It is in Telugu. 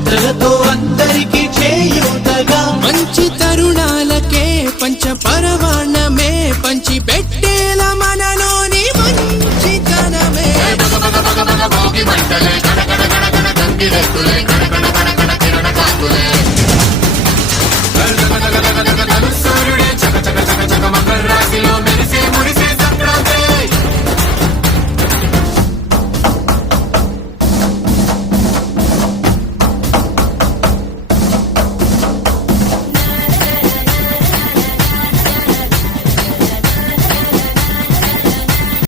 శ్రోతలతో అందరికీ చేయూతగా మంచి తరుణాలకే పంచ పరవాణమే పంచి పెట్టేల మనలోని మంచితనమే భోగి మంటలే గణ గణ గణ గణ గంగిరెద్దులే గణ గణ గణ గణ కిరణ కాంతులే